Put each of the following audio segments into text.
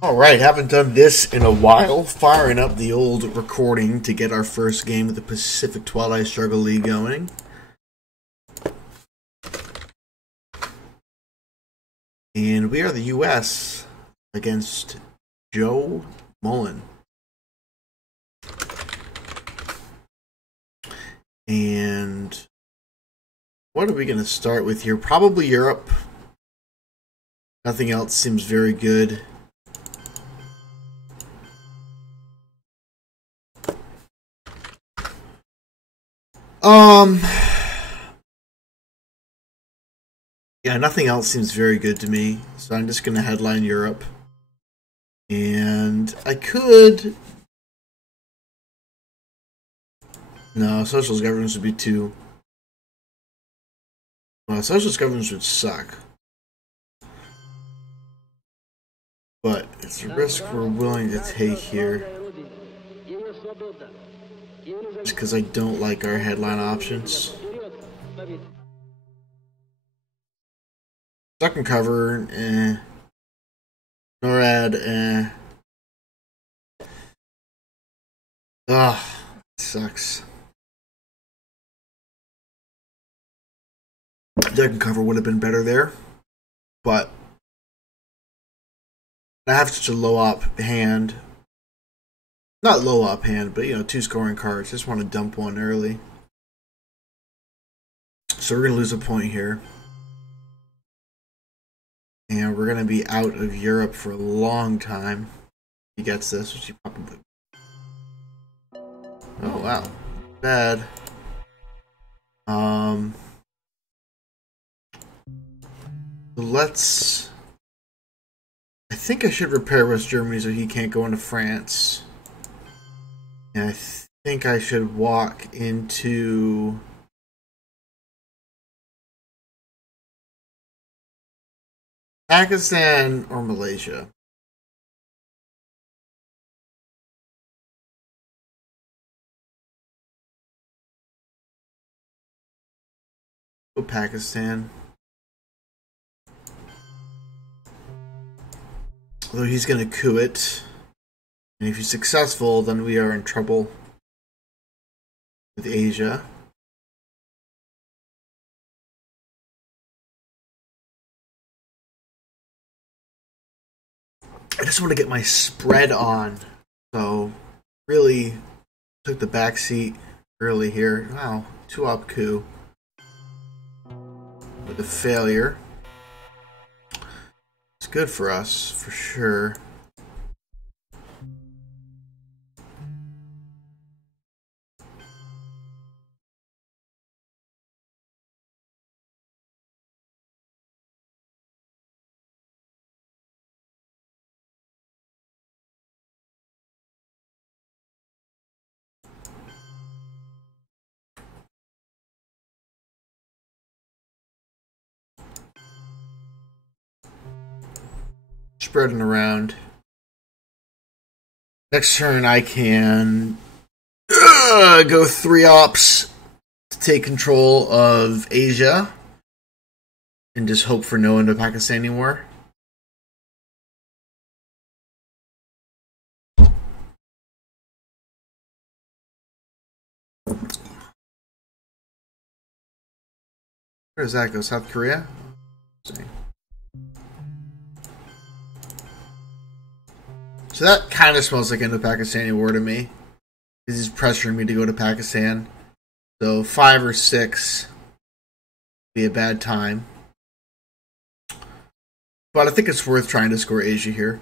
Alright, haven't done this in a while. Firing up the old recording to get our first game of the Pacific Twilight Struggle League going. And we are the US against Joe Mullen. And what are we going to start with here? Probably Europe. Nothing else seems very good. Yeah, nothing else seems very good to me, so I'm just going to headline Europe. And I could... No, socialist governance would be too... Well, socialist governance would suck. But it's a risk we're willing to take here. Just because I don't like our headline options. Duck and cover, NORAD, Ugh, sucks. Duck and cover would have been better there, but I have such a low op hand. Not low op hand, but two scoring cards. Just want to dump one early. So we're going to lose a point here. And we're going to be out of Europe for a long time. He gets this, which he probably... Oh, wow. Bad. Let's... I think I should repair West Germany so he can't go into France. And I think I should walk into... Pakistan or Malaysia. Go Pakistan. Although he's going to coup it. And if he's successful, then we are in trouble with Asia. I just want to get my spread on. So, really took the back seat early here. Wow, 2-op coup. With a failure. It's good for us, for sure. Spreading around. Next turn I can go 3 ops to take control of Asia and just hope for no Indo-Pakistani war. Where does that go? South Korea? Let's see. So that kind of smells like Indo-Pakistani war to me. He's pressuring me to go to Pakistan. So 5 or 6 would be a bad time. But I think it's worth trying to score Asia here.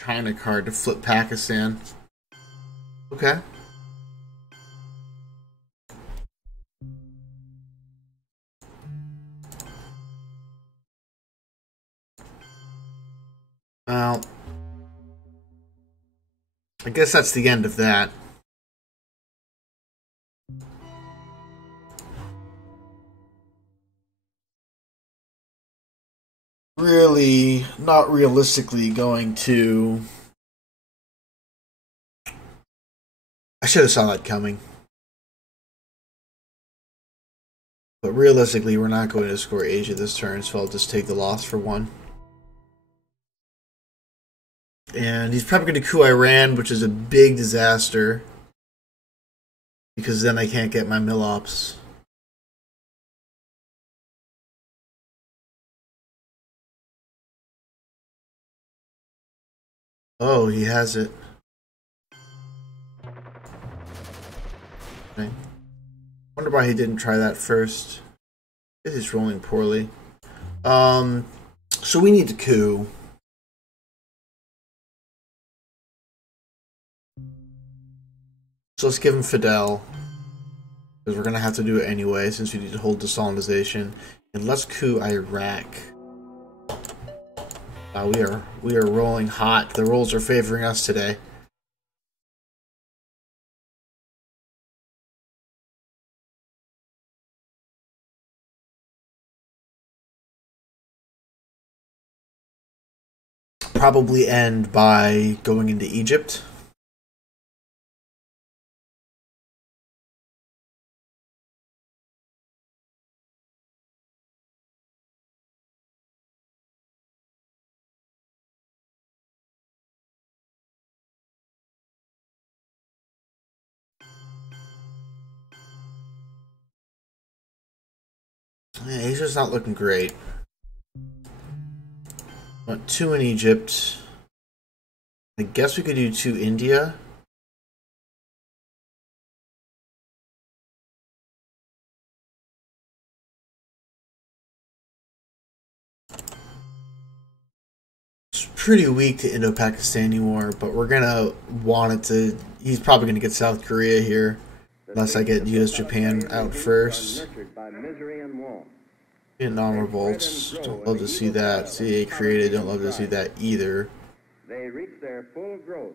China card to flip Pakistan. Okay. Well, I guess that's the end of that. Really, not realistically going to... I should have saw that coming. But realistically, we're not going to score Asia this turn, so I'll just take the loss for 1. And he's probably going to coup Iran, which is a big disaster. Because then I can't get my mill ops. Oh, he has it. Okay. Wonder why he didn't try that first. I guess he's rolling poorly. So we need to coup. So let's give him Fidel. Because we're going to have to do it anyway, since we need to hold desalinization. And let's coup Iraq. We are rolling hot. The rolls are favoring us today. Probably end by going into Egypt. Yeah, Asia's not looking great. Went 2 in Egypt. I guess we could do 2 India. It's pretty weak to Indo-Pakistani war, but we're gonna want it to. He's probably gonna get South Korea here, unless I get U.S. Japan out first. Vietnam revolts. Don't love to see that. CA created. Don't love to see that either. They reach their full growth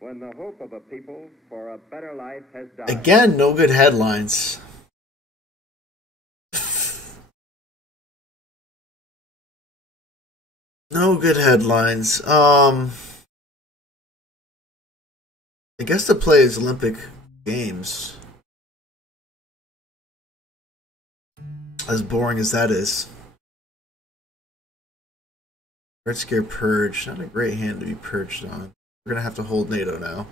when the hope of a people for a better life has died. Again, no good headlines. No good headlines. I guess the play is Olympic Games. As boring as that is. Red Scare Purge. Not a great hand to be purged on. We're gonna have to hold NATO now.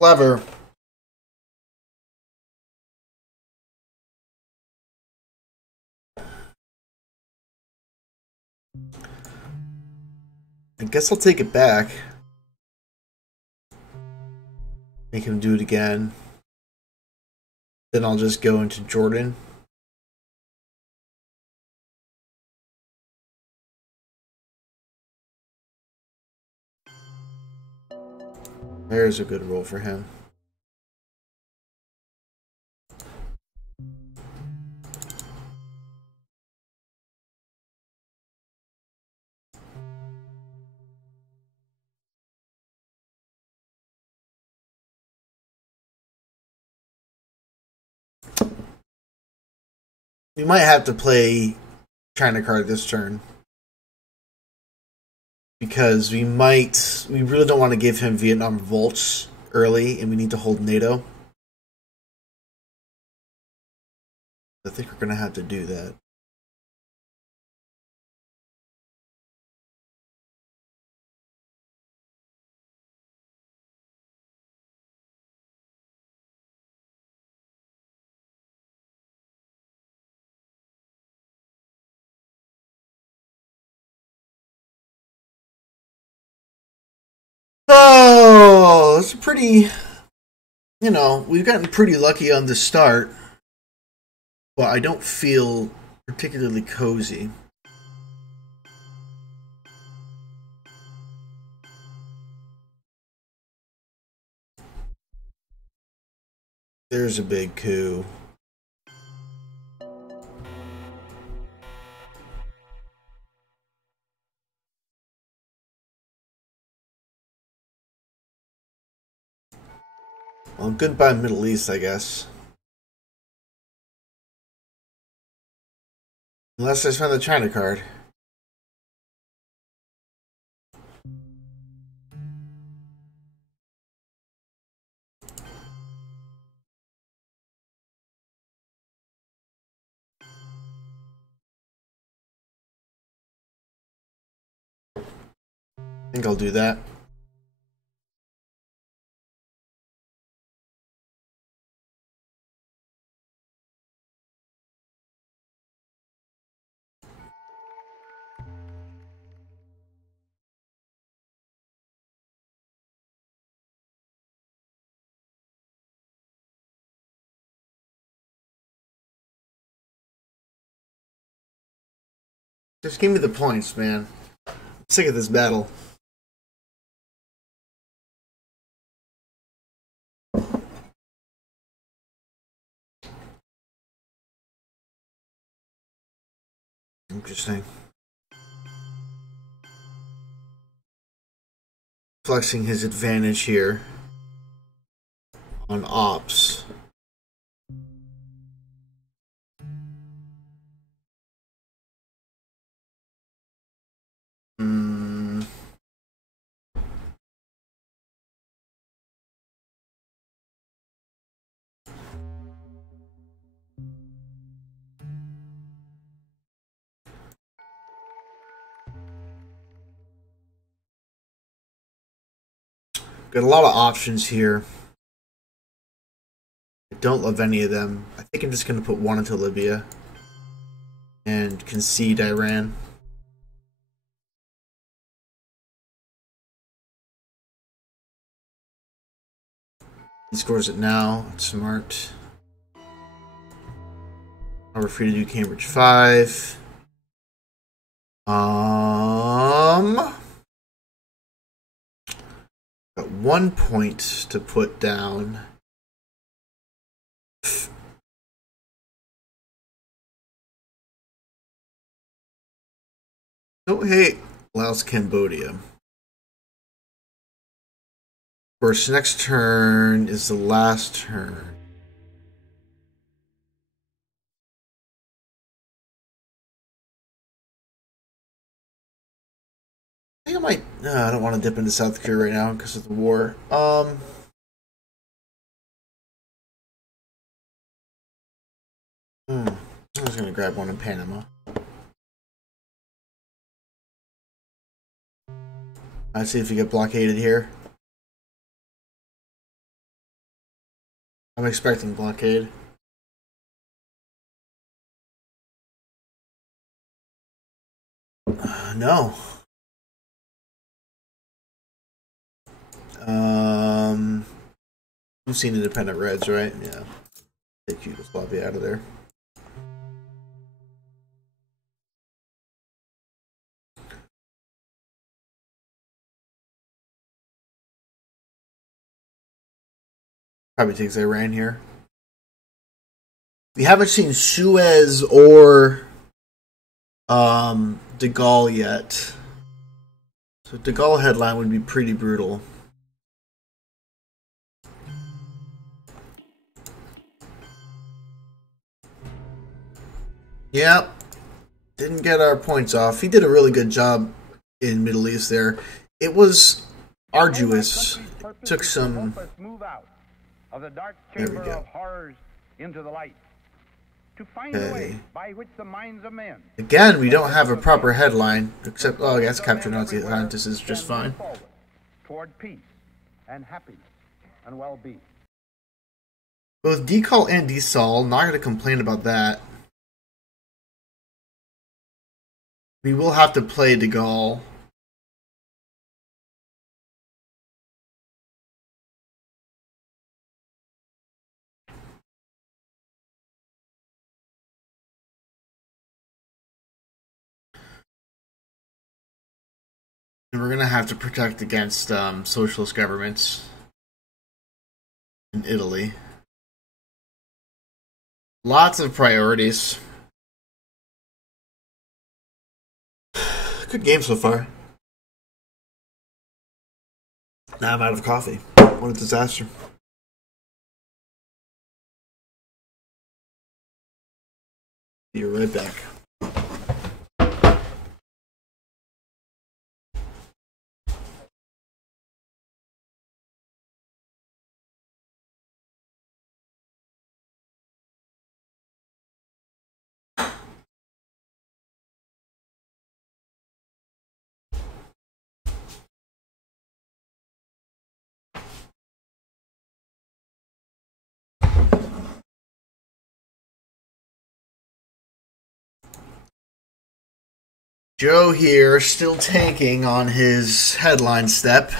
Clever. I guess I'll take it back. Make him do it again. Then I'll just go into Jordan. There's a good roll for him. We might have to play China card this turn. Because we really don't want to give him Vietnam revolts early, and we need to hold NATO. I think we're going to have to do that. Oh, it's a pretty, we've gotten pretty lucky on the start, but I don't feel particularly cozy. There's a big coup. Well, goodbye Middle East, I guess. Unless I spend the China card. I think I'll do that. Just give me the points, man. I'm sick of this battle. Interesting. Flexing his advantage here on ops. Got a lot of options here. I don't love any of them. I think I'm just going to put one into Libya and concede Iran. He scores it now. It's smart. Now we're free to do Cambridge 5. Got 1 point to put down. Don't hate Laos, Cambodia. Of course, next turn is the last turn. I think I might. I don't want to dip into South Korea right now because of the war. I was gonna grab one in Panama. Let's see if we get blockaded here. I'm expecting blockade. No. You've seen Independent Reds, right? Yeah. Take Yugoslavia out of there. Probably takes Iran here. We haven't seen Suez or De Gaulle yet. So De Gaulle headline would be pretty brutal. Yep. Didn't get our points off. He did a really good job in Middle East there. It was arduous. It took some... Of the dark chamber of horrors into the light, to find a way by which the minds of men. Again, we don't have a proper headline, except I guess Capture Nazi Atlantis is just fine. Toward peace and happiness and well-being. Both Decall and Desol, not going to complain about that. We will have to play De Gaulle. And we're going to have to protect against socialist governments in Italy. Lots of priorities. Good game so far. Now I'm out of coffee. What a disaster. right back. Joe here, still tanking on his headline step.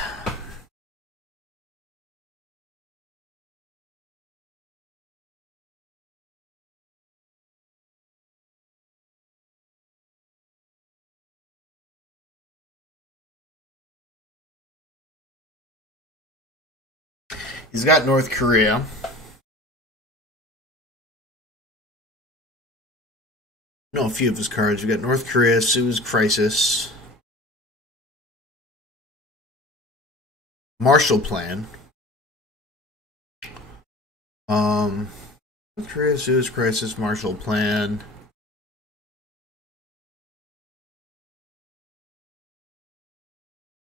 He's got North Korea. No, a few of his cards. We've got North Korea, Suez Crisis, Marshall Plan. North Korea, Suez Crisis, Marshall Plan.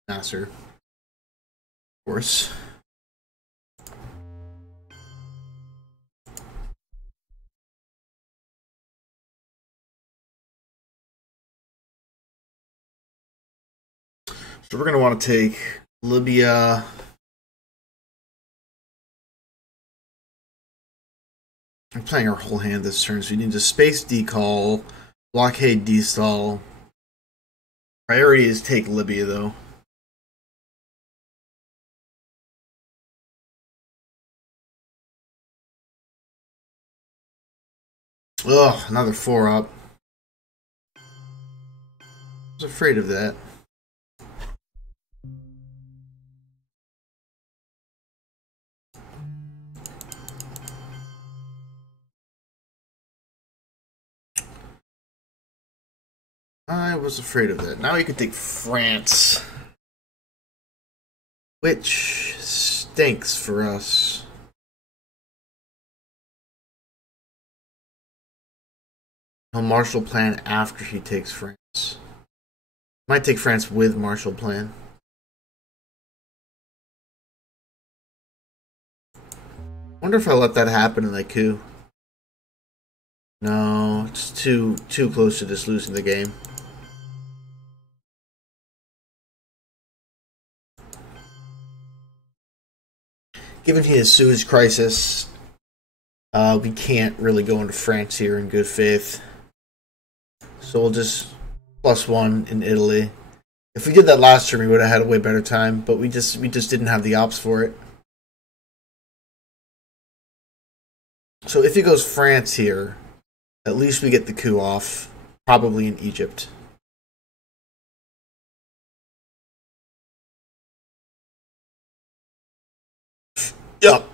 Nasser. Of course. So we're going to want to take Libya. We're playing our whole hand this turn, so we need to space decall, blockade destall. Priority is take Libya, though. Ugh, another 4-up. I was afraid of that. I was afraid of that. Now you could take France, which stinks for us. He'll Marshall Plan after he takes France. Might take France with Marshall Plan. Wonder if I let that happen in that coup. No, it's too close to just losing the game. Given he has Suez Crisis, we can't really go into France here in good faith. So we'll just +1 in Italy. If we did that last turn, we would have had a way better time, but we just didn't have the ops for it. So if he goes France here, at least we get the coup off, probably in Egypt. Yup.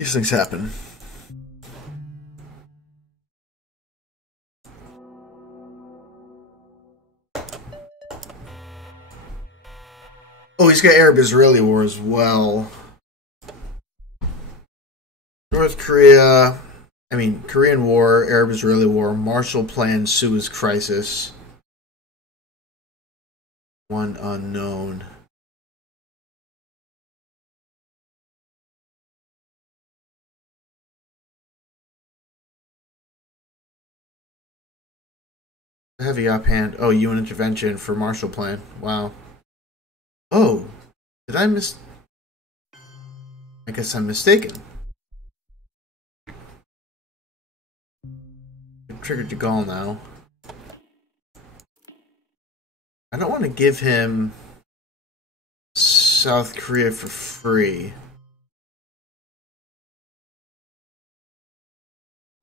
These things happen. Oh, he's got Arab-Israeli war as well. North Korea, Korean War, Arab-Israeli War, Marshall Plan, Suez Crisis. One unknown. Heavy offhand. Oh, UN intervention for Marshall Plan. Wow. Oh, did I miss? I guess I'm mistaken. I've triggered de Gaulle now. I don't want to give him South Korea for free.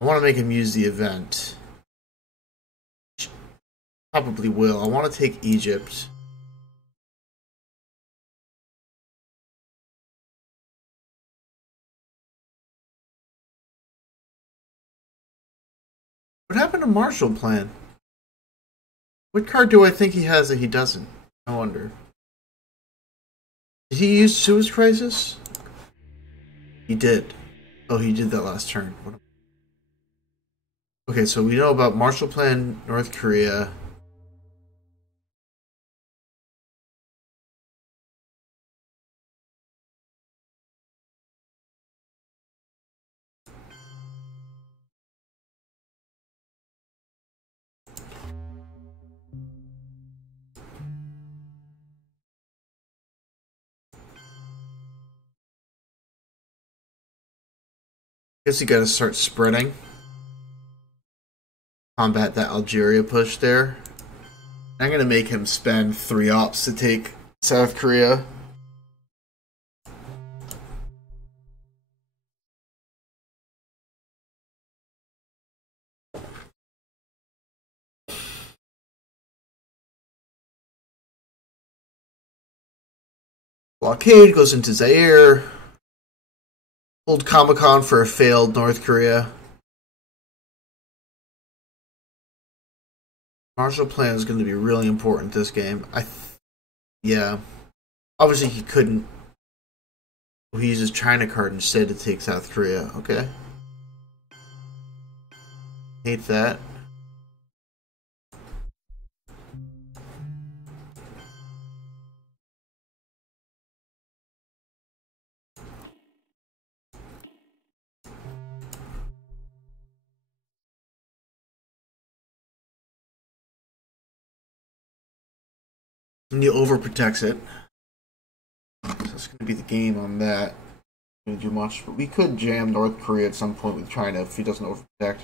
I want to make him use the event. Probably will. I want to take Egypt. What happened to Marshall Plan? What card do I think he has that he doesn't? I wonder. Did he use Suez Crisis? He did. Oh, he did that last turn. Okay, so we know about Marshall Plan, North Korea. Guess you gotta start spreading. Combat that Algeria push there. I'm gonna make him spend 3 ops to take South Korea. Blockade goes into Zaire. Hold Comic-Con for a failed North Korea. Marshall Plan is going to be really important this game. Yeah. Obviously he couldn't. He uses China card instead to take South Korea. Okay. Hate that. And he overprotects it. So it's going to be the game on that. Going to do much, but we could jam North Korea at some point with China if he doesn't overprotect.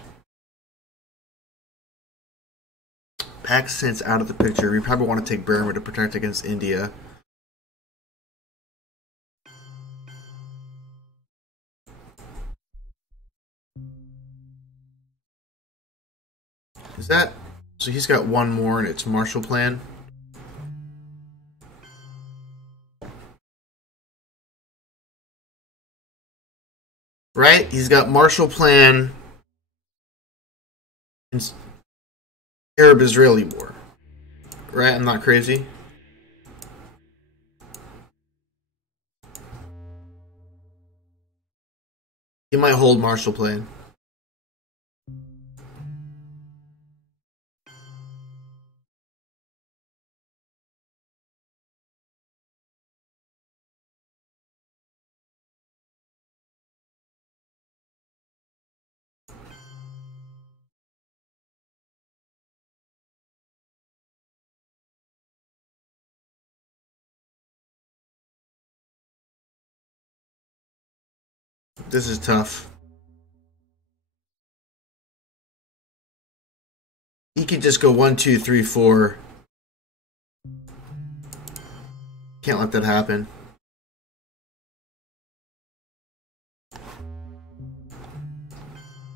Pakistan's out of the picture. We probably want to take Burma to protect against India. Is that... So he's got one more and it's Marshall Plan. Right? He's got Marshall Plan and Arab-Israeli war. Right? I'm not crazy. He might hold Marshall Plan. This is tough. He could just go 1, 2, 3, 4. Can't let that happen.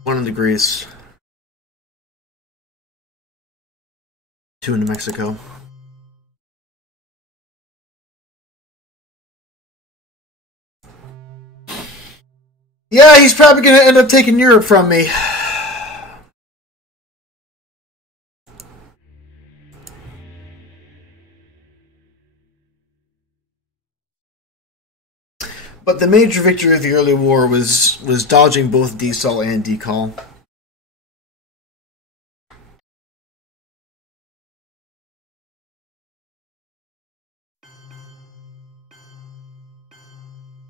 One into Greece. 2 into Mexico. Yeah, he's probably going to end up taking Europe from me. But the major victory of the early war was dodging both desol and decall.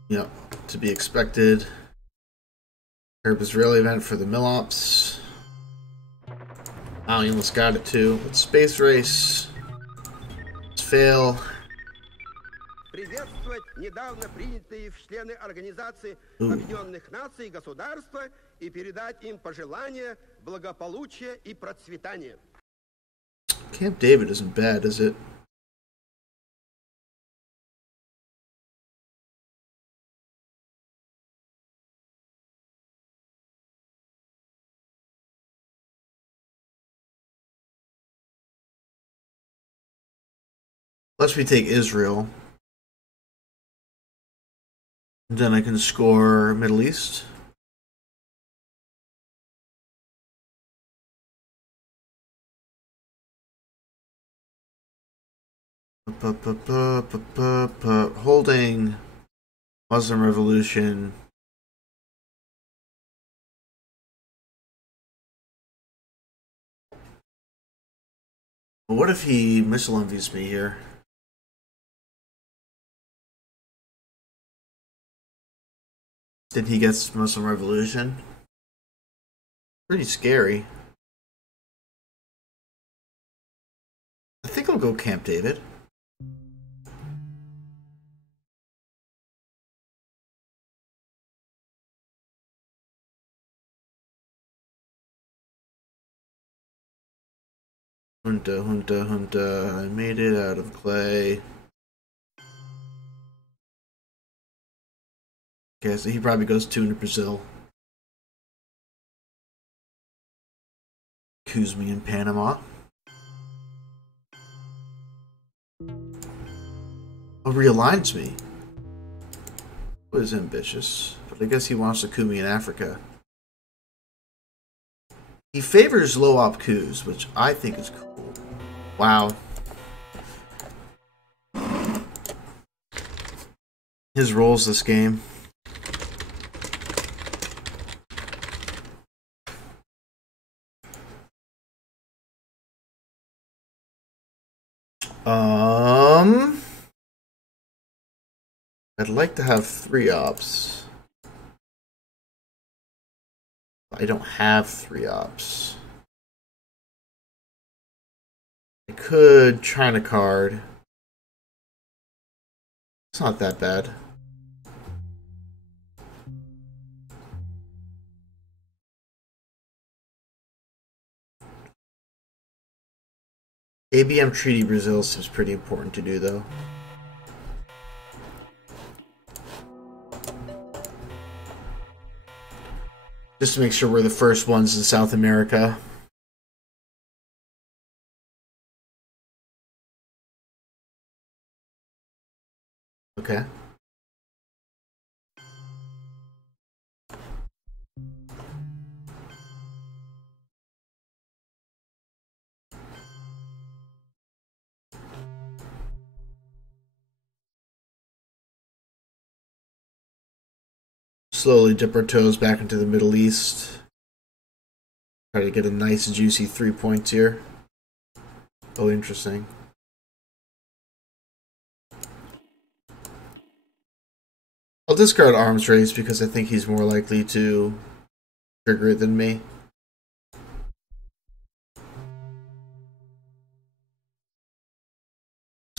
Yep, to be expected. Arab-Israeli event for the Milops. Oh, you almost got it too. Let's space race. Let's fail. Приветствовать недавно принятые в члены Организации Объединенных Наций государства и передать им пожелания благополучия и процветания. Camp David isn't bad, is it? Let's we take Israel. Then I can score Middle East. Holding Muslim Revolution. But what if he missile envies me here? Then he gets Muslim Revolution. Pretty scary. I think I'll go Camp David. Junta, junta, junta. I made it out of clay. Okay, so he probably goes 2 into Brazil. Kuzmi in Panama. Oh, realigns me. What is ambitious? But I guess he wants to coup me in Africa. He favors low op coups, which I think is cool. Wow. His roles this game. I'd like to have 3 ops. I don't have 3 ops. I could China card. It's not that bad. ABM Treaty Brazil seems pretty important to do, though. Just to make sure we're the first ones in South America. Okay. Slowly dip our toes back into the Middle East. Try to get a nice juicy 3 points here. Oh, interesting. I'll discard arms race because I think he's more likely to trigger it than me.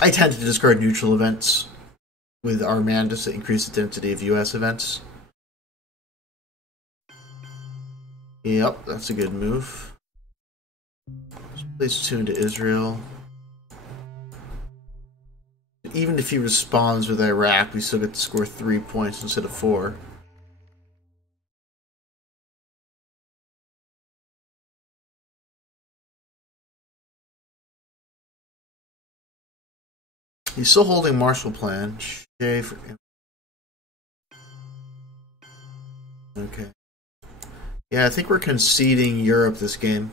I tend to discard neutral events with our man just to increase the density of US events. Yep, that's a good move. Let's place 2 into Israel. Even if he responds with Iraq, we still get to score 3 points instead of 4. He's still holding Marshall Plan. Okay. Yeah, I think we're conceding Europe this game.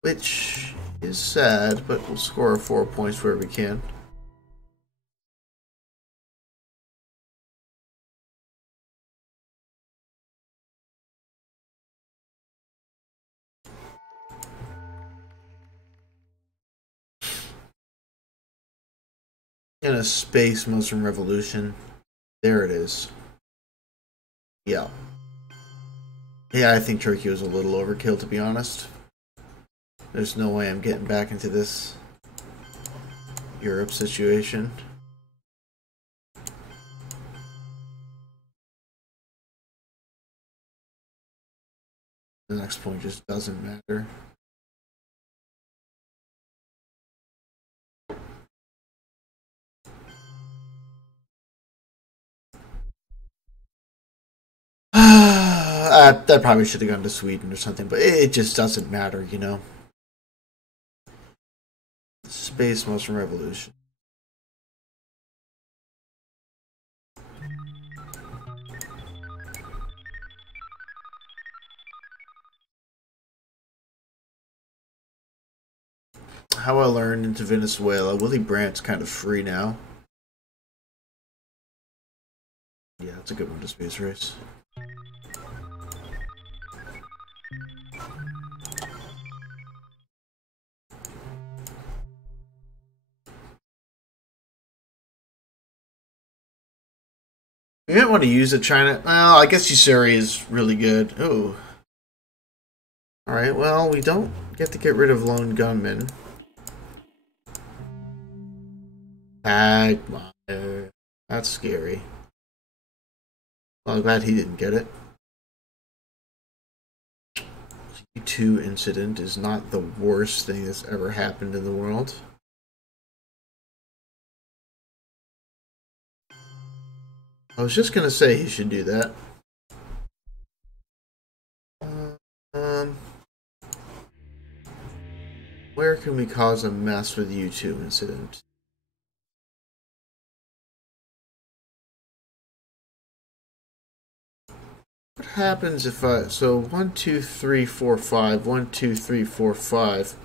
Which is sad, but we'll score 4 points where we can. In a space Muslim Revolution. There it is. Yeah. Yeah, I think Turkey was a little overkill, to be honest. There's no way I'm getting back into this Europe situation. The next point just doesn't matter. I probably should have gone to Sweden or something, but it just doesn't matter, you know. Space Muslim Revolution. How I learned into Venezuela. Willy Brandt's kind of free now. Yeah, that's a good one to space race. You might want to use the China. Well, I guess Usuri is really good. Ooh. Alright, well, we don't get to get rid of lone gunmen. Quagmire. That's scary. Well, I'm glad he didn't get it. C2 incident is not the worst thing that's ever happened in the world. I was just gonna say he should do that. Where can we cause a mess with U2 incident? What happens if I... So 1, 2, 3, 4, 5. 1, 2, 3, 4, 5. If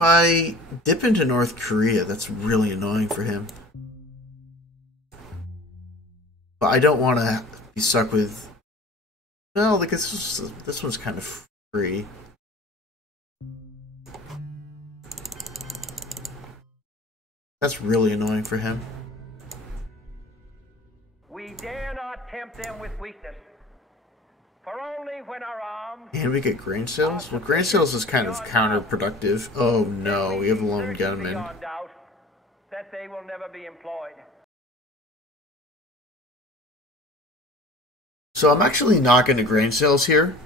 I dip into North Korea, that's really annoying for him. But I don't want to be stuck with... Well, I guess this one's kind of free. That's really annoying for him. We dare not tempt them with weakness. For only when our arms... And we get grain sales? Well, grain sales is kind of counterproductive. Oh no, we have a lone gunman. That they will never be employed. So I'm actually not going to grain sales here.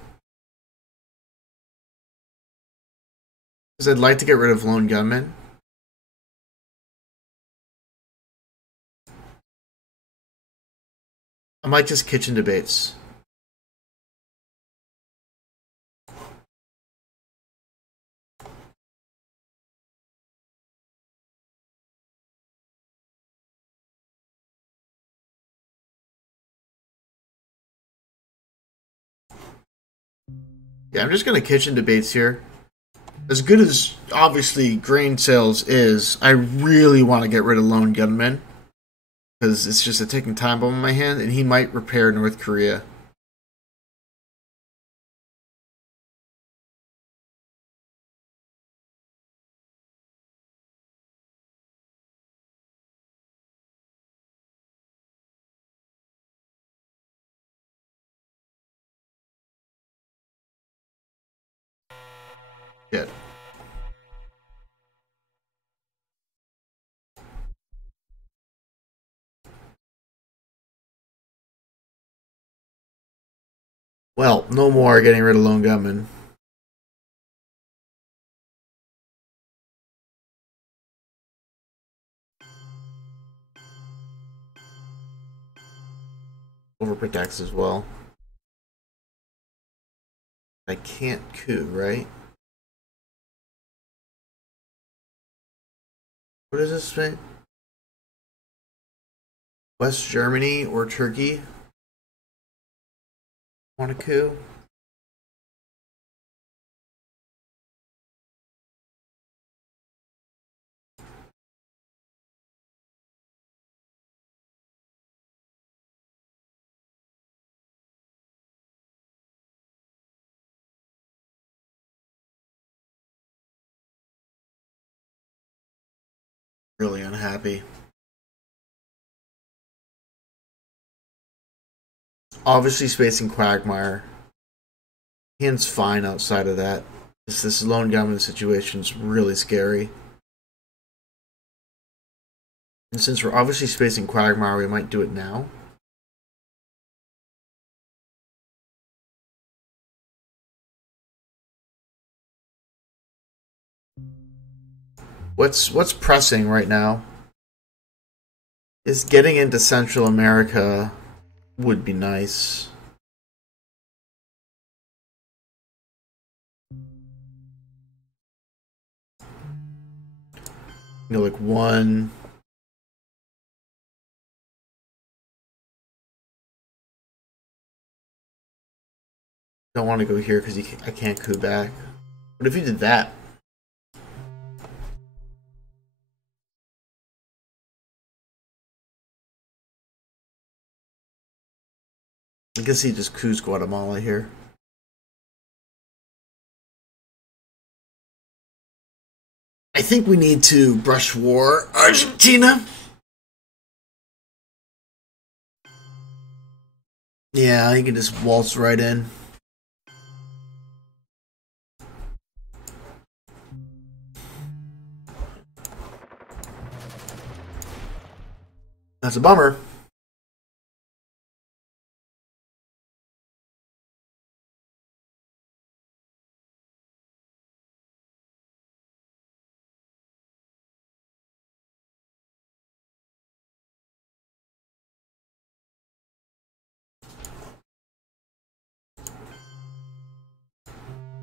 Because I'd like to get rid of lone gunmen. I might just kitchen debates. Yeah, I'm just going to kitchen debates here. As good as, obviously, grain sales is, I really want to get rid of lone gunmen. Because it's just a ticking time bomb in my hand, and he might repair North Korea. Shit. Well, no more getting rid of lone gunmen. Overprotects as well. I can't coup, right? What does this mean? West Germany or Turkey? Want a coup? Really unhappy. Obviously spacing Quagmire. Hand's fine outside of that. This lone gunman situation's really scary. And since we're obviously spacing Quagmire, we might do it now. What's pressing right now is getting into Central America would be nice. You know, like one. Don't want to go here because I can't coup back. What if you did that? I guess he just coups Guatemala here. I think we need to brush war Argentina. Yeah, he can just waltz right in. That's a bummer.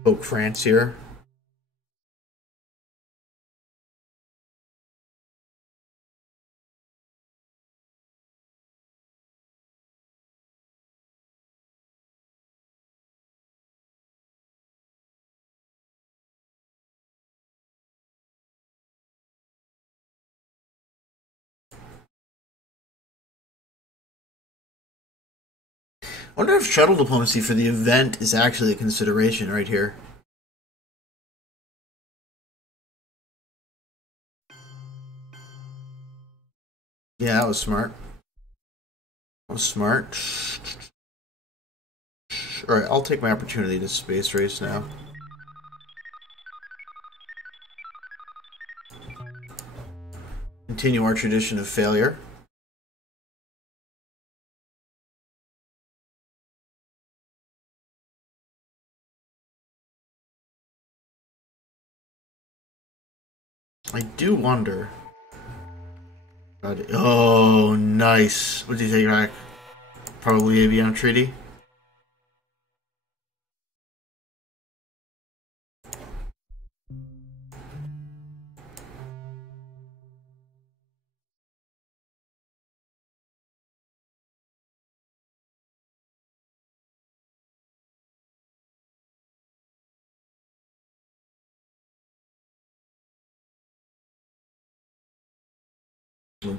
Poke France here. I wonder if shuttle diplomacy for the event is actually a consideration right here. Yeah, that was smart. That was smart. Alright, I'll take my opportunity to space race now. Continue our tradition of failure. I do wonder. Oh, nice. What did you take back? Probably Avion Treaty.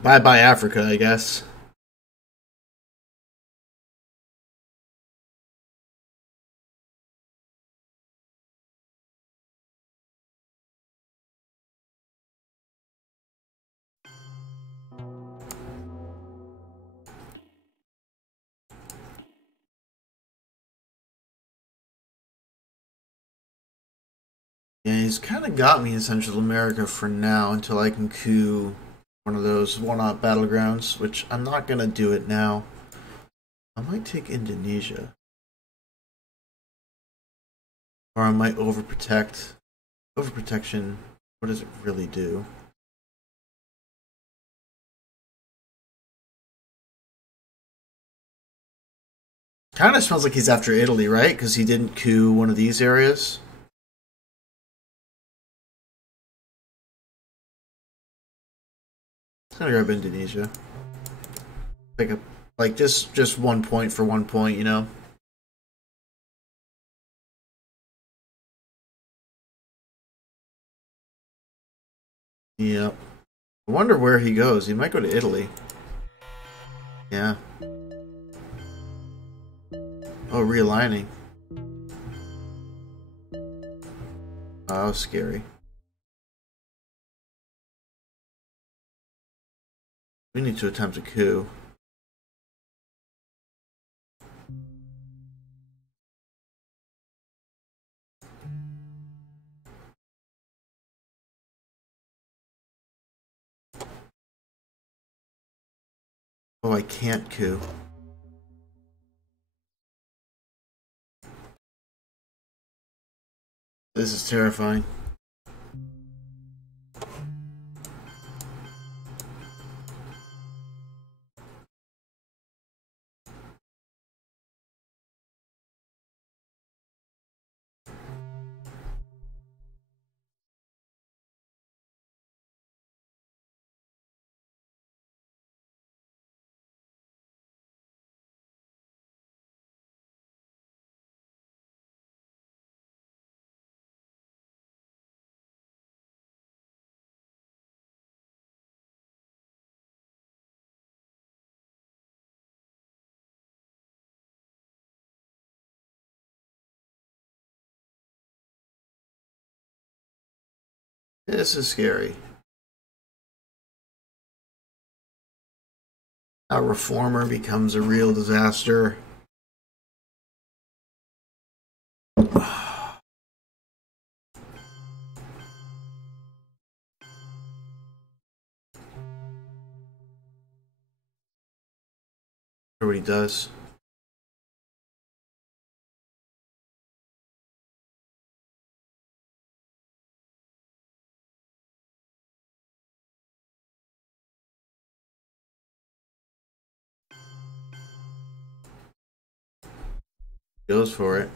Bye bye Africa, I guess. Yeah, he's kind of got me in Central America for now until I can coup one of those one-off battlegrounds, which I'm not going to do it now. I might take Indonesia. Or I might overprotect. Overprotection, what does it really do? Kind of smells like he's after Italy, right? Because he didn't coup one of these areas. I'm gonna grab Indonesia. Pick up, like, just 1 point for 1 point, you know? Yep. I wonder where he goes. He might go to Italy. Yeah. Oh, realigning. Oh, that was scary. We need to attempt a coup. Oh, I can't coup. This is terrifying. This is scary. A reformer becomes a real disaster. he does. Goes for it.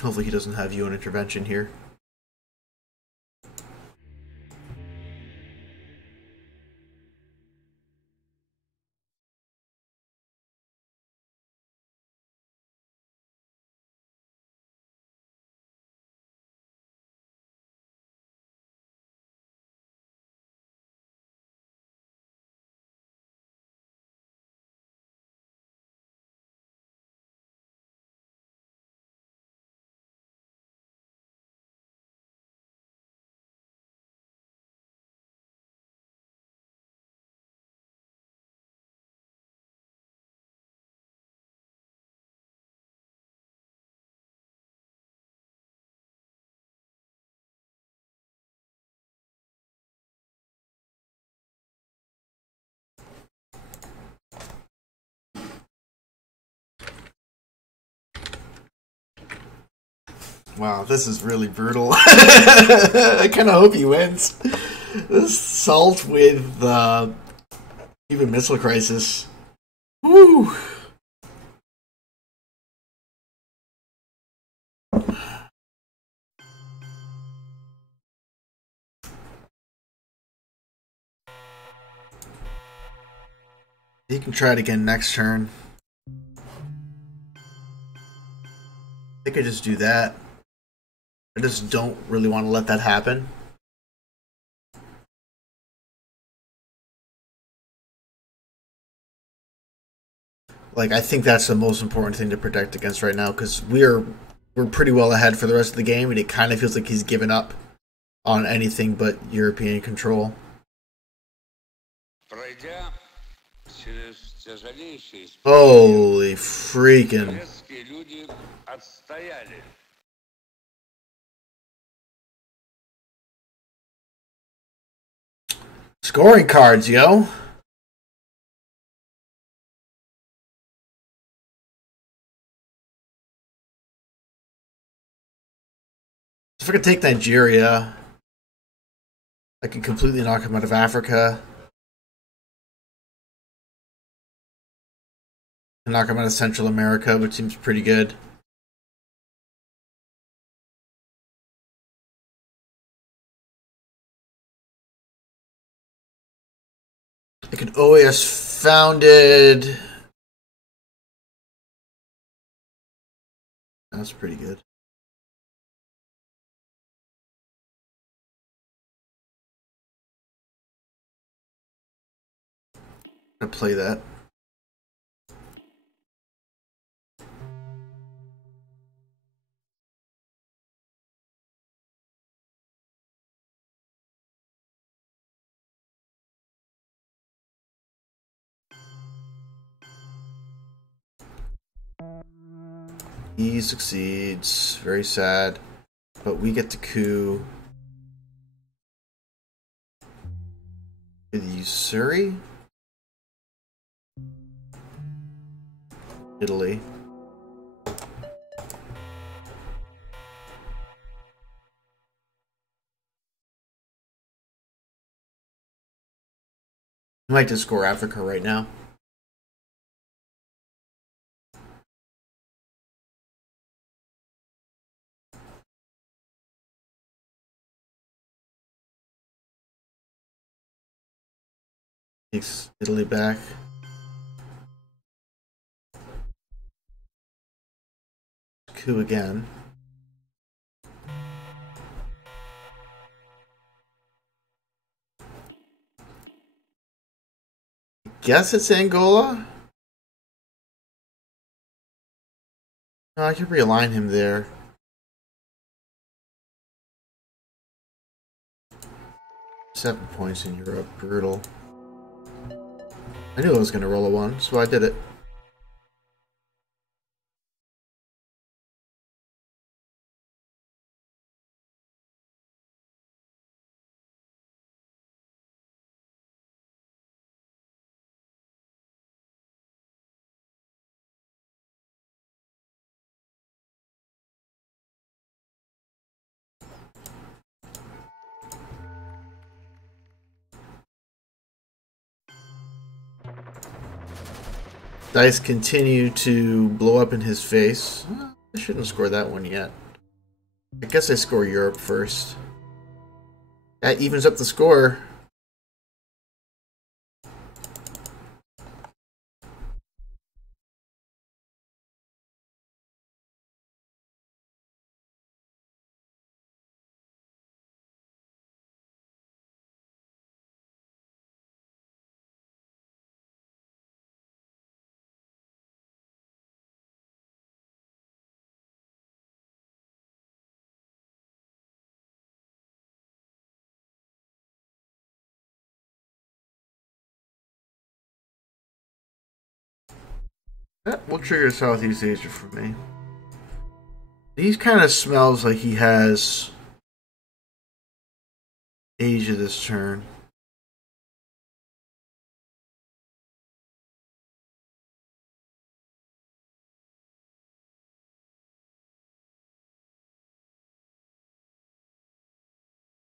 Hopefully he doesn't have you on intervention here. Wow, this is really brutal. I kind of hope he wins. This Salt with even Missile Crisis. Woo! He can try it again next turn. I think I just do that. I just don't really want to let that happen. Like, I think that's the most important thing to protect against right now, because we're pretty well ahead for the rest of the game, and it kind of feels like he's given up on anything but European control. Holy freaking. Scoring cards, yo. If I could take Nigeria, I could completely knock him out of Africa. And knock him out of Central America, which seems pretty good. I could OAS founded. That's pretty good. I'm gonna play that. He succeeds. Very sad. But we get to coup. With Usuri? Italy. I might just score Africa right now. Takes Italy back. Coup again. Guess it's Angola? No, I can realign him there. Seven points in Europe. Brutal. I knew I was going to roll a 1, so I did it. Dice continue to blow up in his face. I shouldn't score that one yet. I guess I score Europe first. That evens up the score. That will trigger Southeast Asia for me. He kind of smells like he has Asia this turn.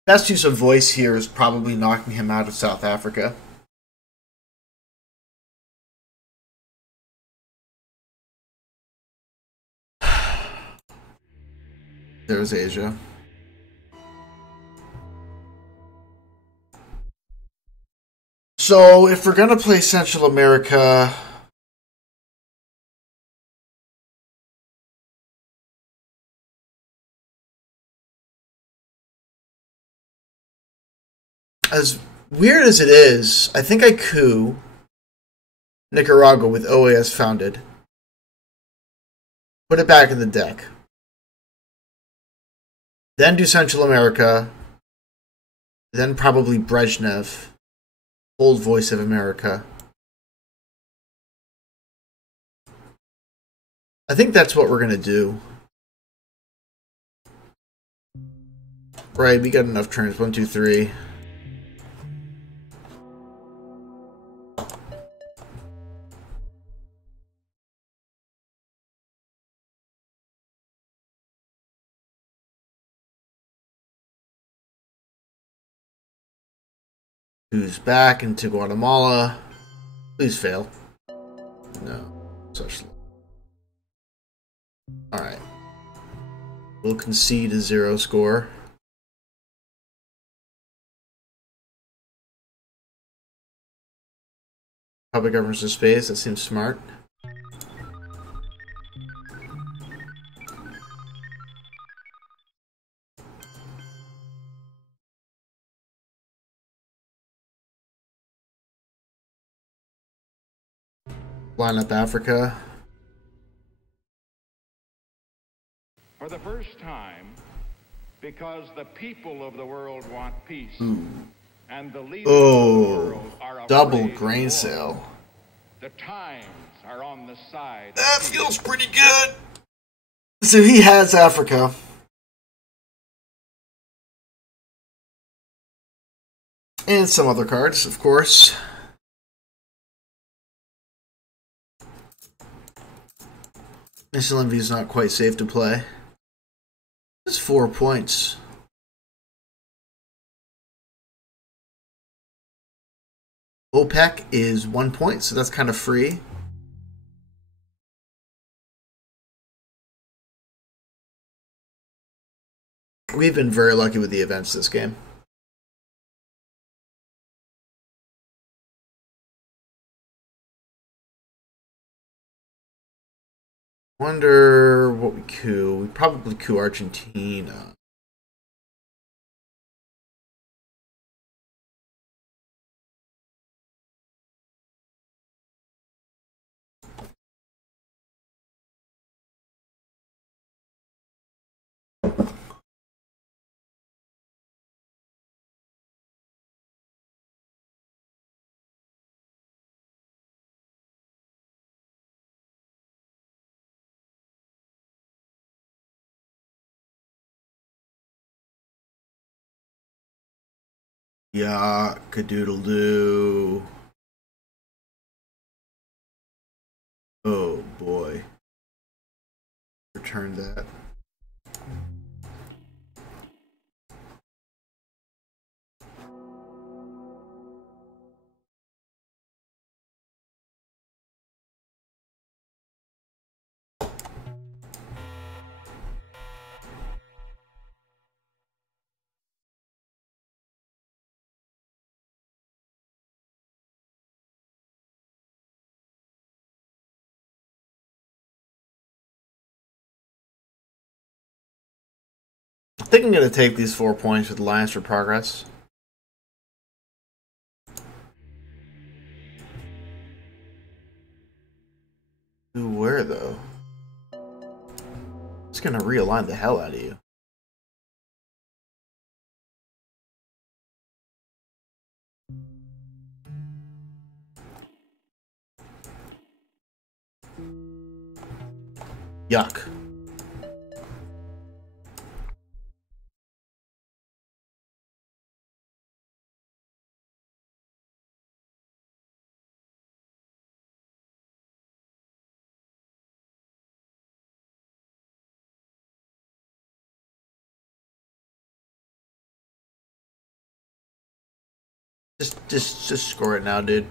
Best use of voice here is probably knocking him out of South Africa. There's Asia. So, if we're going to play Central America, as weird as it is, I think I coup Nicaragua with OAS founded. Put it back in the deck. Then do Central America. Then probably Brezhnev. Old Voice of America. I think that's what we're going to do. Right, we got enough turns. 1, 2, 3. Who's back into Guatemala? Please fail. No. Such. Alright. We'll concede a 0 score. Public governance of space, that seems smart. Line up Africa. For the first time, because the people of the world want peace, and the leaders of the world are afraid double grain sale. The times are on the side. That feels pretty good. So he has Africa. And some other cards, of course. Missile Envy is not quite safe to play. It's 4 points. OPEC is 1 point, so that's kind of free. We've been very lucky with the events this game. Wonder what we coup. We probably coup Argentina. Yeah, cadoodle-doo. Oh boy. Return that. I think I'm going to take these 4 points with Alliance for Progress. Ooh, where though? It's going to realign the hell out of you. Yuck. Just score it now, dude.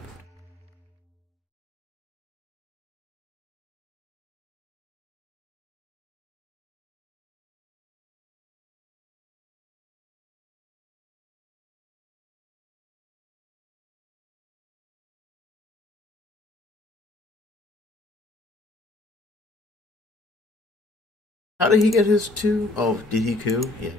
How did he get his 2? Oh, did he coup? Yeah.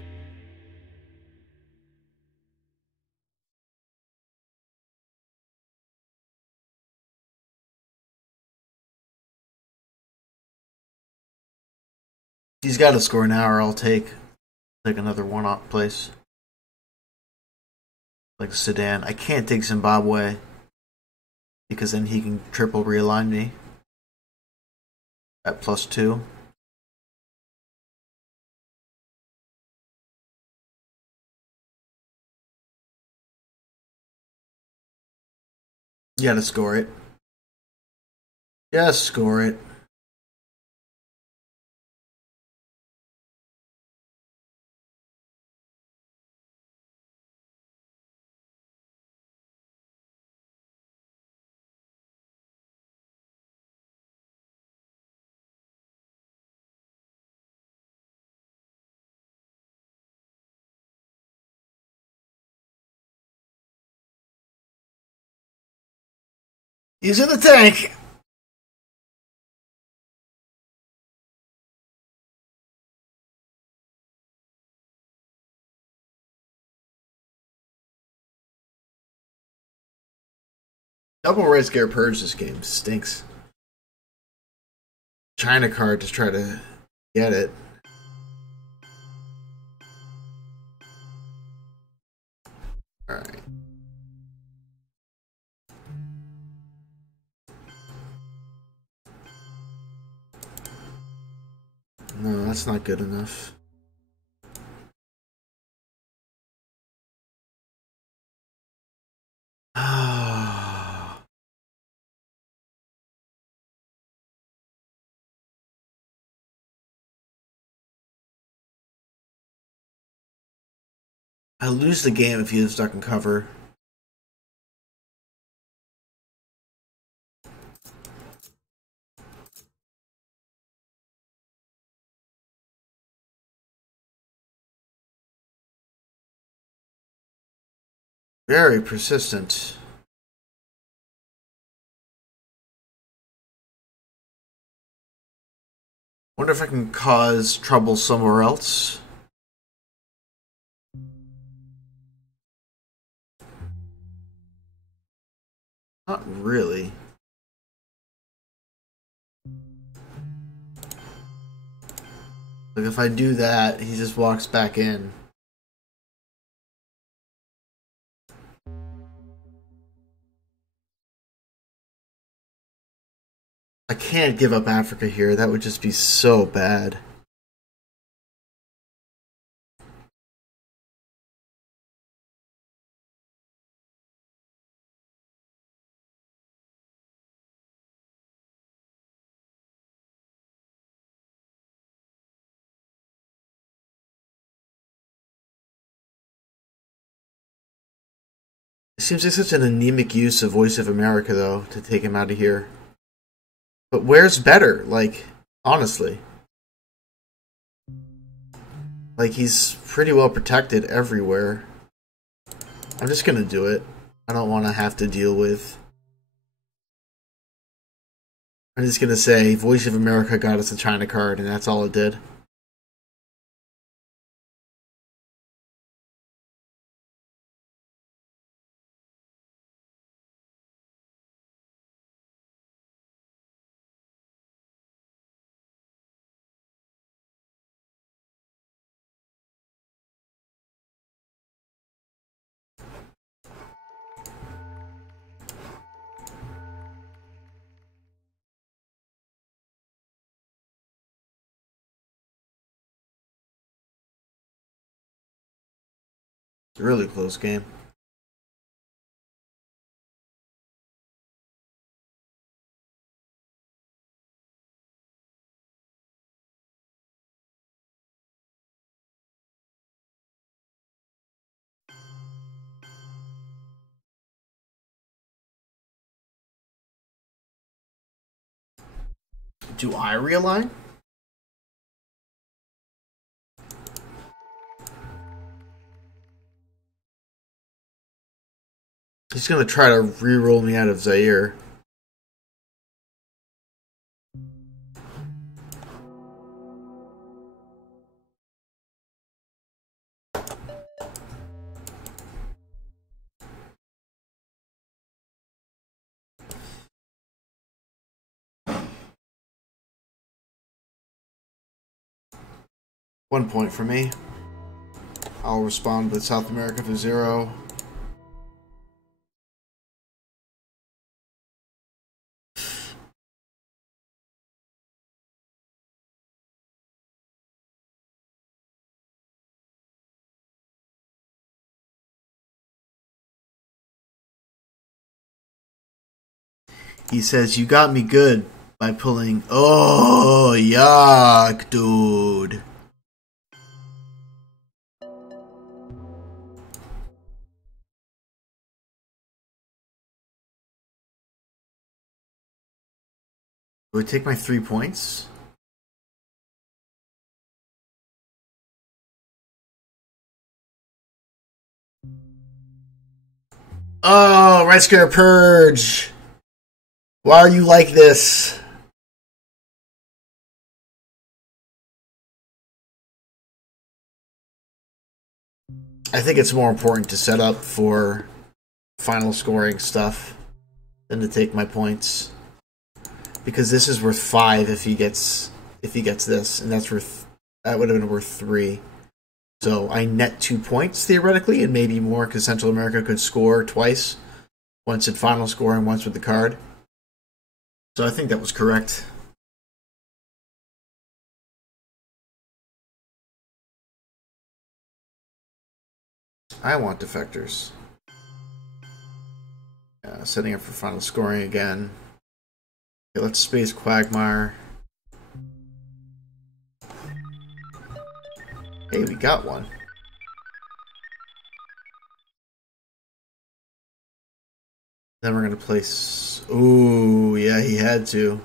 He's got to score now, or I'll take another one-up place. Like Sudan. I can't take Zimbabwe because then he can triple realign me at +2. You gotta score it. Just score it. He's in the tank! Double Red Scare Purge this game stinks. China card to try to get it. Alright. No, that's not good enough. I lose the game if he is stuck in cover. Very persistent. Wonder if I can cause trouble somewhere else. Not really. Like if I do that, he just walks back in. I can't give up Africa here. That would just be so bad. It seems like such an anemic use of Voice of America, though, to take him out of here. But where's better? Like, honestly. Like, he's pretty well protected everywhere. I'm just gonna do it. I don't want to have to deal with... I'm just gonna say, Voice of America got us a China card, and that's all it did. It's a really close game. Do I realign? He's gonna try to re-roll me out of Zaire. One point for me. I'll respond with South America for 0. He says, you got me good by pulling... Oh, yuck, dude. Do I take my 3 points? Oh, Red Scare Purge. Why are you like this? I think it's more important to set up for final scoring stuff than to take my points. Because this is worth 5 if he gets this, and that would have been worth 3. So I net 2 points theoretically, and maybe more because Central America could score twice, once at final score and once with the card. So I think that was correct. I want defectors. Setting up for final scoring again. Okay, let's space Quagmire. Hey, we got one. Then we're gonna place... Ooh, yeah, he had to.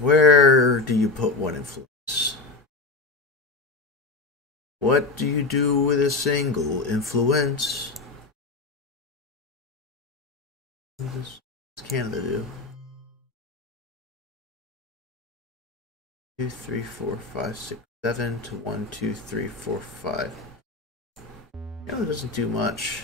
Where do you put one influence? What do you do with a single influence? What does Canada do? 2, 3, 4, 5, 6, 7 to 1, 2, 3, 4, 5. Canada doesn't do much.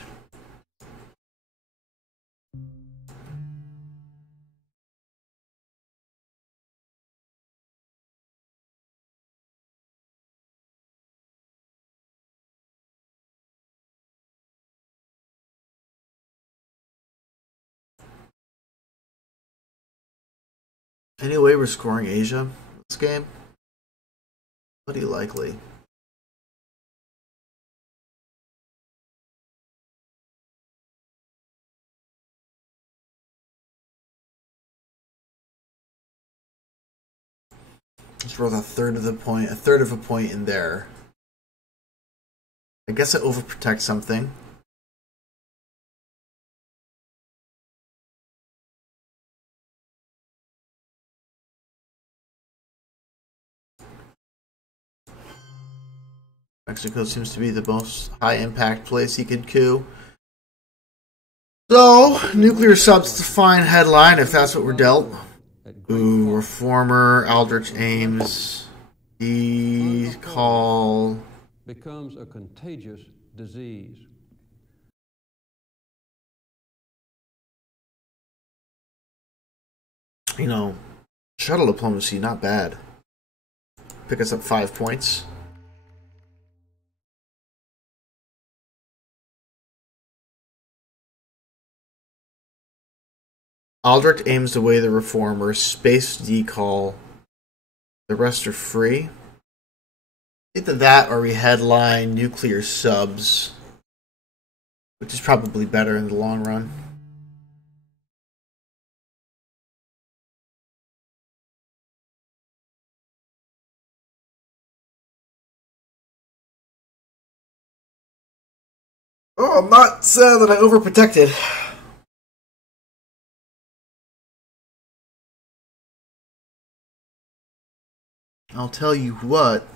Anyway, we're scoring Asia this game. Pretty likely. Just worth a third of a point in there. I guess I overprotect something. Mexico seems to be the most high impact place he could coup. So, nuclear sub's the fine headline if that's what we're dealt. Ooh, Reformer, Aldrich Ames, Decall. Becomes a contagious disease. You know, shuttle diplomacy, not bad. Pick us up 5 points. Aldrich aims away the Reformer, space Decall, The rest are free. Either that or we headline nuclear subs, which is probably better in the long run. Oh, I'm not sad that I overprotected. I'll tell you what.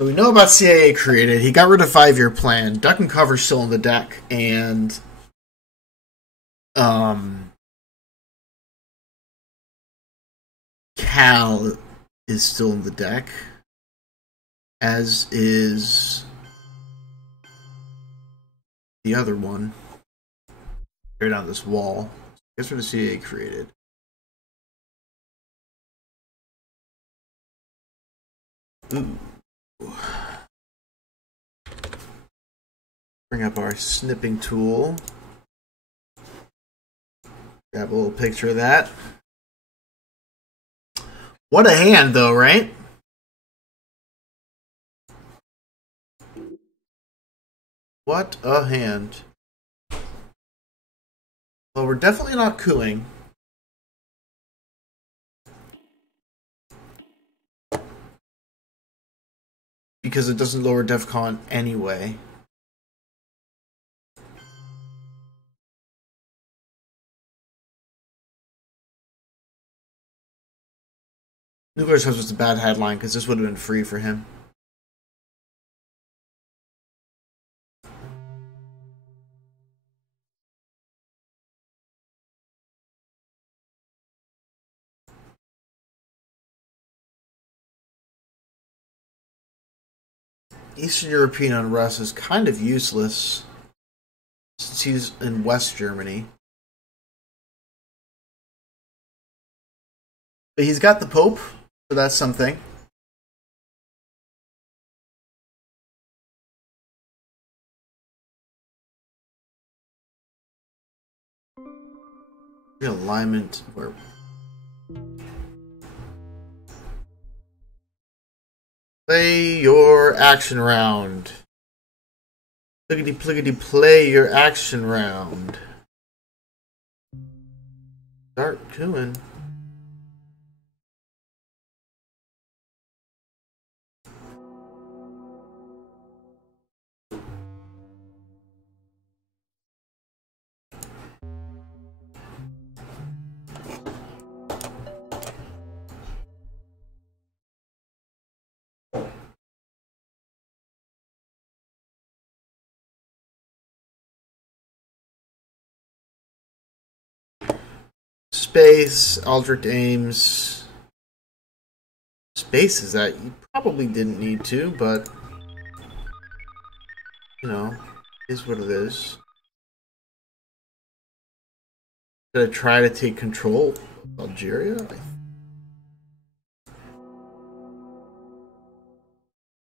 So we know about CIA created. He got rid of 5-year plan. Duck and cover's still on the deck, and Cal is still in the deck, as is the other one. Right on this wall. Guess what the CIA created. Ooh. Bring up our snipping tool. Grab a little picture of that. What a hand, though, right? What a hand. Well, we're definitely not cooing. Because it doesn't lower DEFCON anyway. Nuclear Subs was a bad headline because this would have been free for him. Eastern European unrest is kind of useless since he's in West Germany. But he's got the Pope, so that's something. Realignment where play your action round. Pliggity pliggity play your action round. Start doing. Space, Aldrich Ames. Space is that you probably didn't need to, but you know, is what it is. Should I try to take control of Algeria?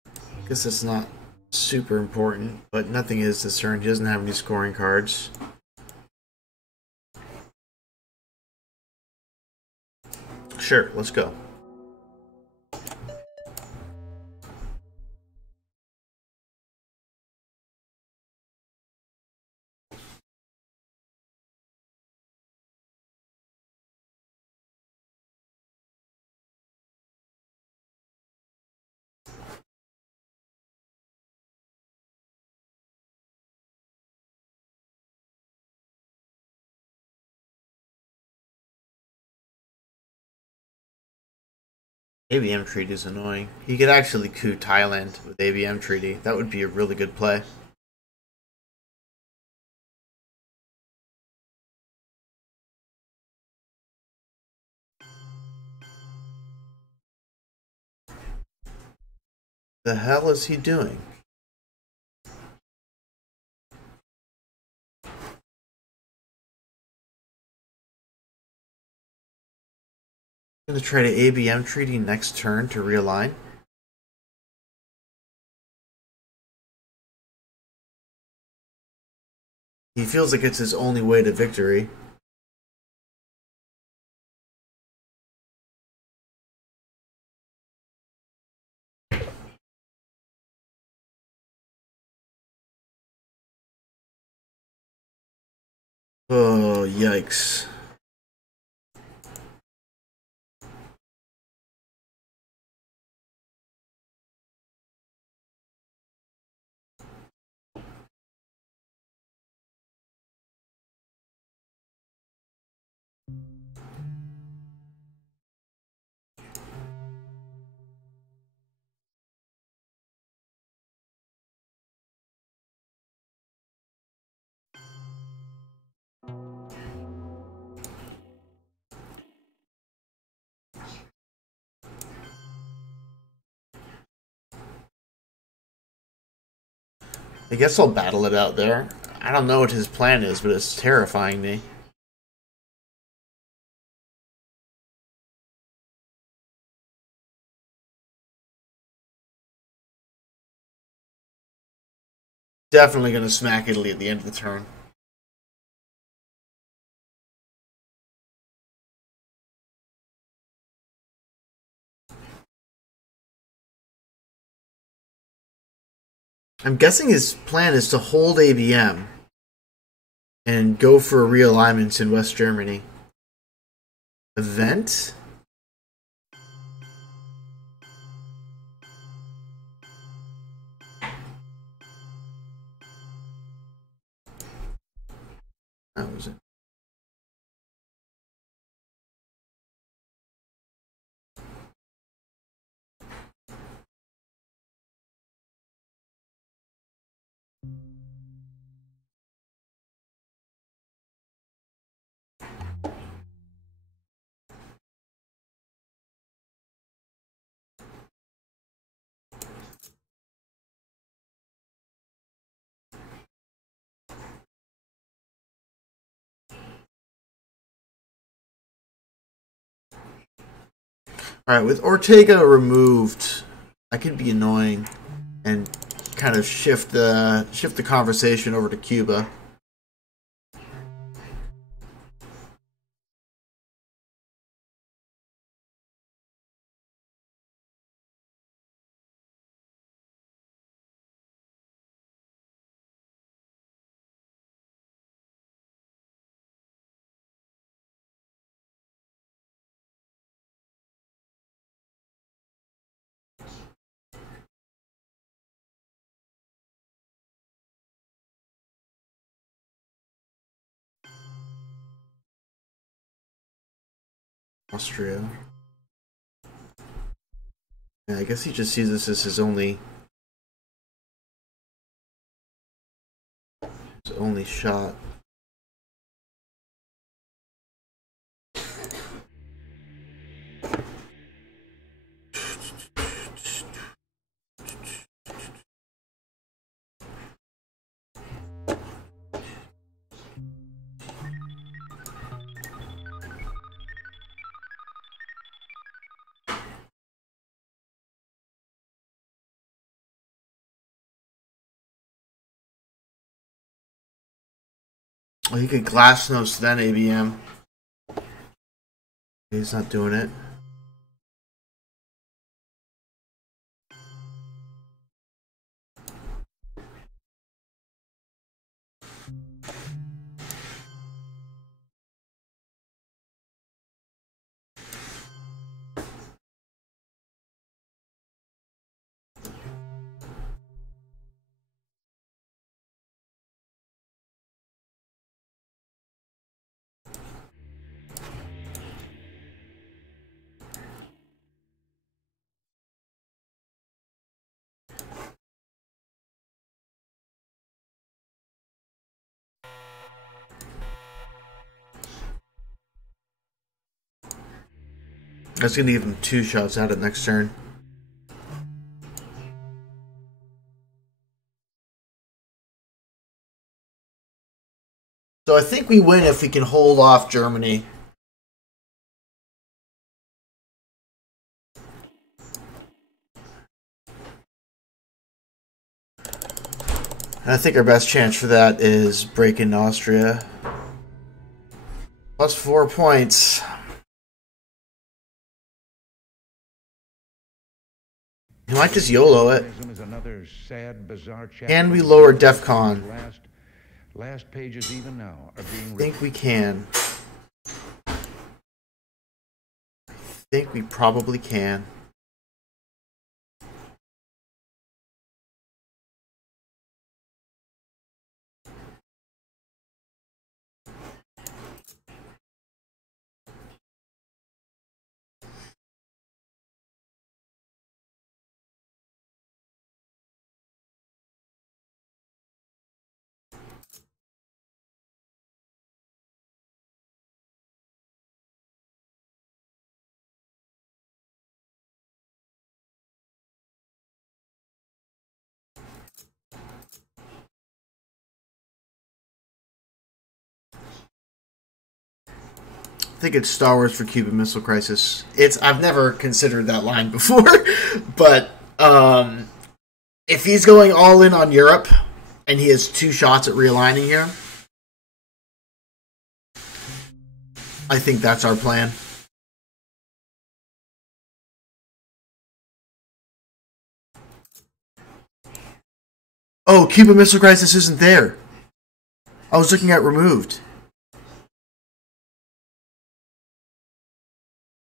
I guess it's not super important, but nothing is this turn. He doesn't have any scoring cards. Sure, let's go. ABM treaty is annoying. He could actually coup Thailand with ABM treaty. That would be a really good play. The hell is he doing? Gonna try to ABM treaty next turn to realign. He feels like it's his only way to victory. Oh, yikes. I guess I'll battle it out there. I don't know what his plan is, but it's terrifying me. Definitely going to smack Italy at the end of the turn. I'm guessing his plan is to hold ABM and go for realignments in West Germany. Event? That was it. Alright, with Ortega removed, I could be annoying and kind of shift the conversation over to Cuba. Austria. Yeah, I guess he just sees this as his only shot. Oh, he could Glasnost then ABM. He's not doing it. I was gonna give him 2 shots at it next turn. So I think we win if we can hold off Germany. And I think our best chance for that is breaking Austria. Plus 4 points. You might just YOLO it. Can we lower DEFCON? Last pages even now are being I think we can. I think we probably can. I think it's Star Wars for Cuban Missile Crisis. I've never considered that line before, but if he's going all in on Europe and he has 2 shots at realigning here, I think that's our plan. Oh, Cuban Missile Crisis isn't there. I was looking at removed.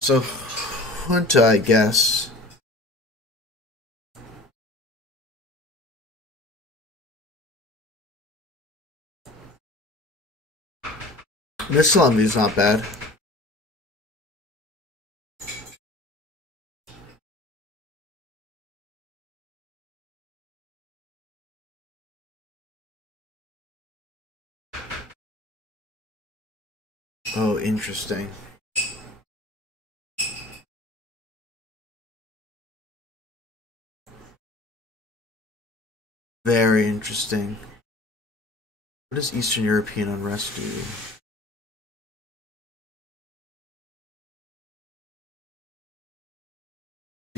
So, Junta, I guess. Missile envy is not bad. Oh, interesting. Very interesting. What does Eastern European unrest do?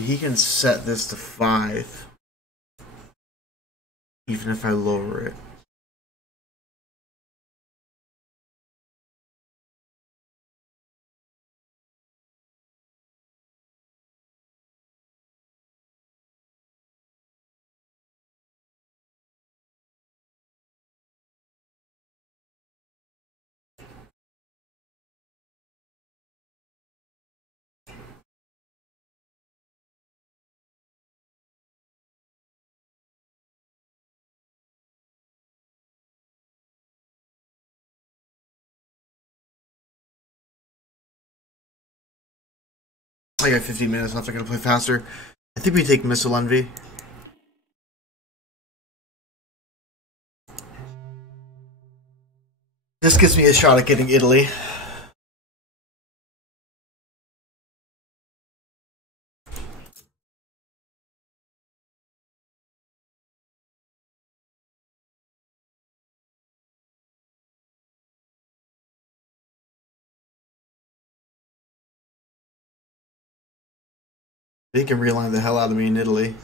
He can set this to 5, even if I lower it. I got 15 minutes left. I'm going to play faster. I think we take Missile Envy. This gives me a shot at getting Italy. They can realign the hell out of me in Italy.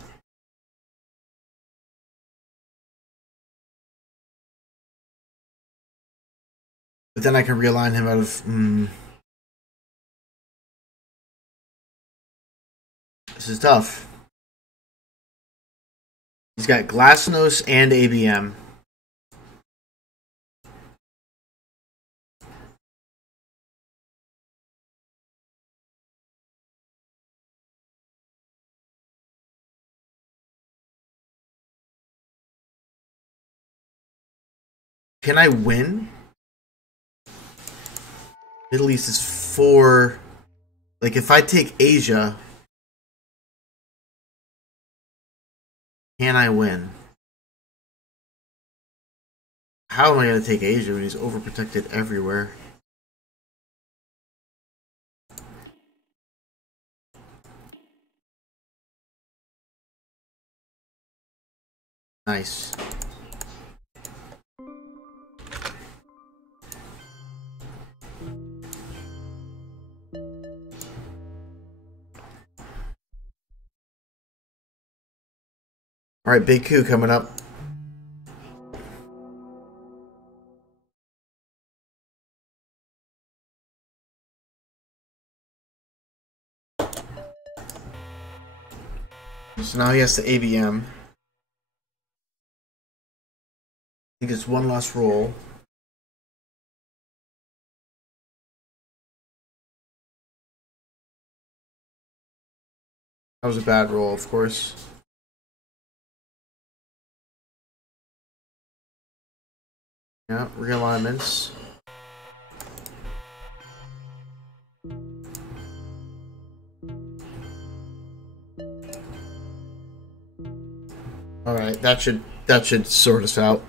But then I can realign him out of... This is tough. He's got Glasnost and ABM. Can I win? Middle East is 4. Like, if I take Asia, can I win? How am I going to take Asia when he's overprotected everywhere? Nice. Alright, big coup coming up. So now he has to ABM. He gets one last roll. That was a bad roll, of course. Yeah, realignments. Alright, that should sort us out.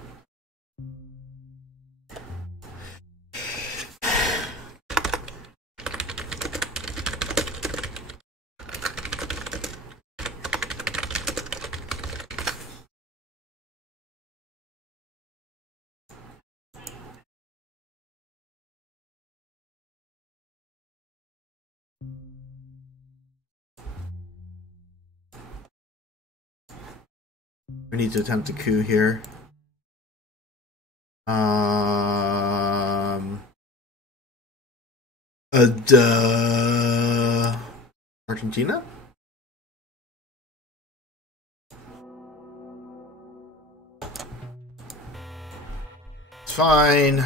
We need to attempt a coup here. Argentina? It's fine.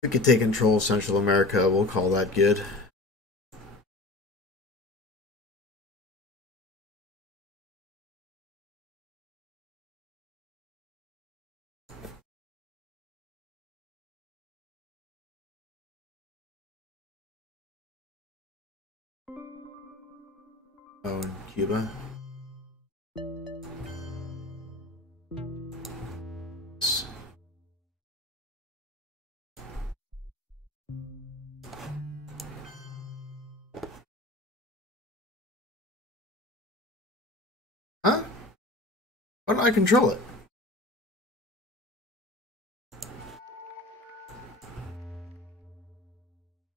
We could take control of Central America. We'll call that good. Oh, and Cuba. Huh? Why don't I control it?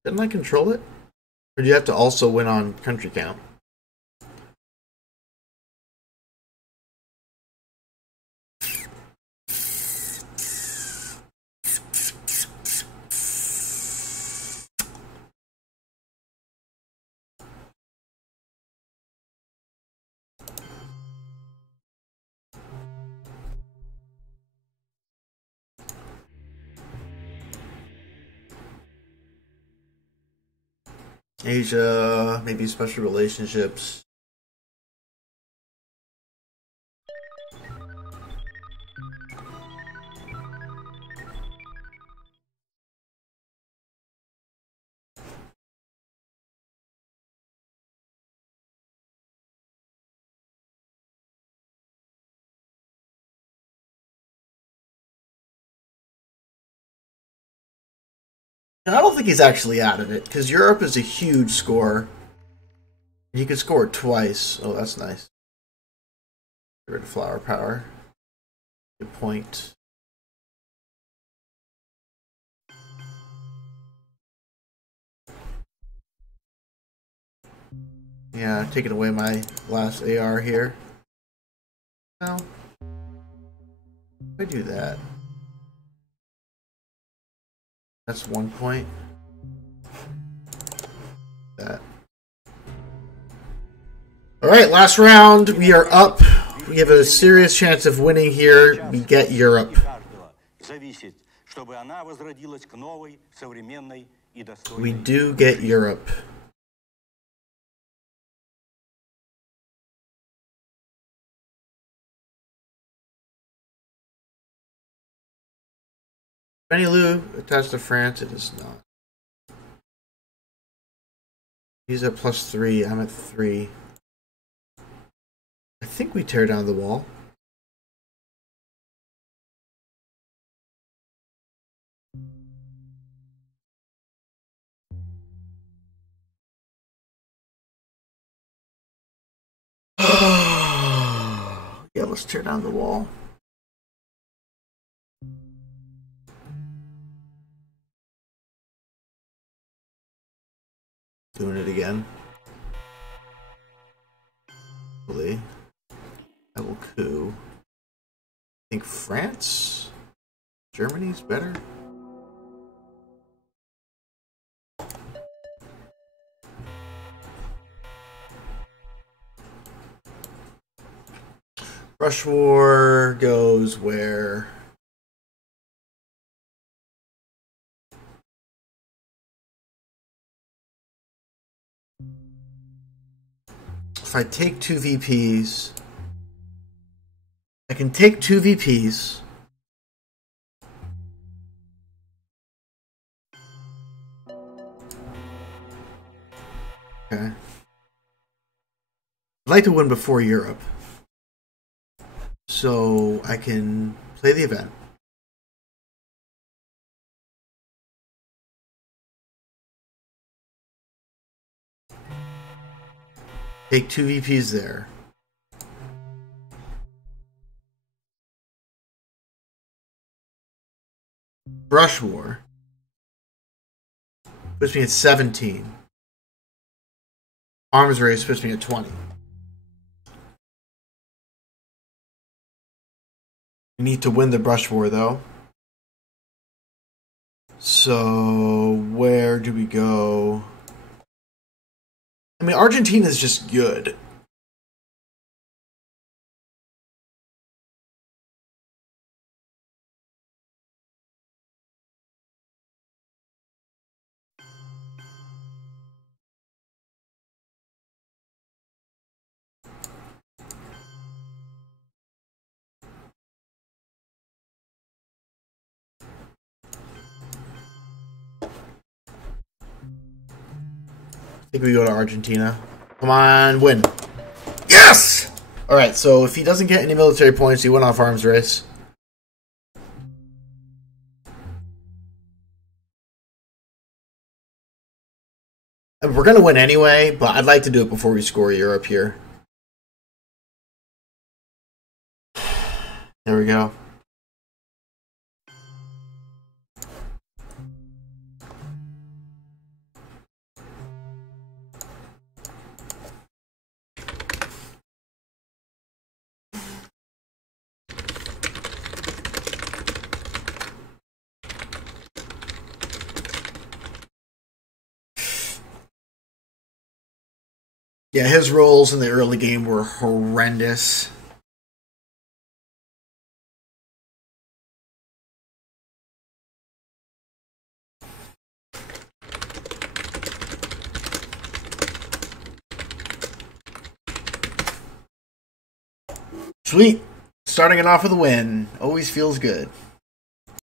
Didn't I control it? Or do you have to also win on country count? Asia, maybe special relationships. And I don't think he's actually out of it, because Europe is a huge score. He could score twice. Oh, that's nice. Get rid of flower power. Good point. Yeah, taking away my last AR here. No. If I do that. That's 1 point. That. Alright, last round. We are up. We have a serious chance of winning here. We get Europe. We do get Europe. Benny Lou attached to France. It is not. He's at +3. I'm at 3. I think we tear down the wall. Yeah, let's tear down the wall. Doing it again. Hopefully. That will coup. I think France? Germany's better? Rush War goes where? If I take 2 VPs, I can take 2 VPs. Okay. I'd like to win before Europe. So I can play the event. Take 2 VPs there. Brush War puts me at 17. Arms Race puts me at 20. We need to win the Brush War, though. So, where do we go? I mean, Argentina is just good. I think we go to Argentina. Come on, win. Yes! Alright, so if he doesn't get any military points, he went off Arms Race. And we're going to win anyway, but I'd like to do it before we score Europe here. There we go. Yeah, his roles in the early game were horrendous. Sweet. Starting it off with a win. Always feels good.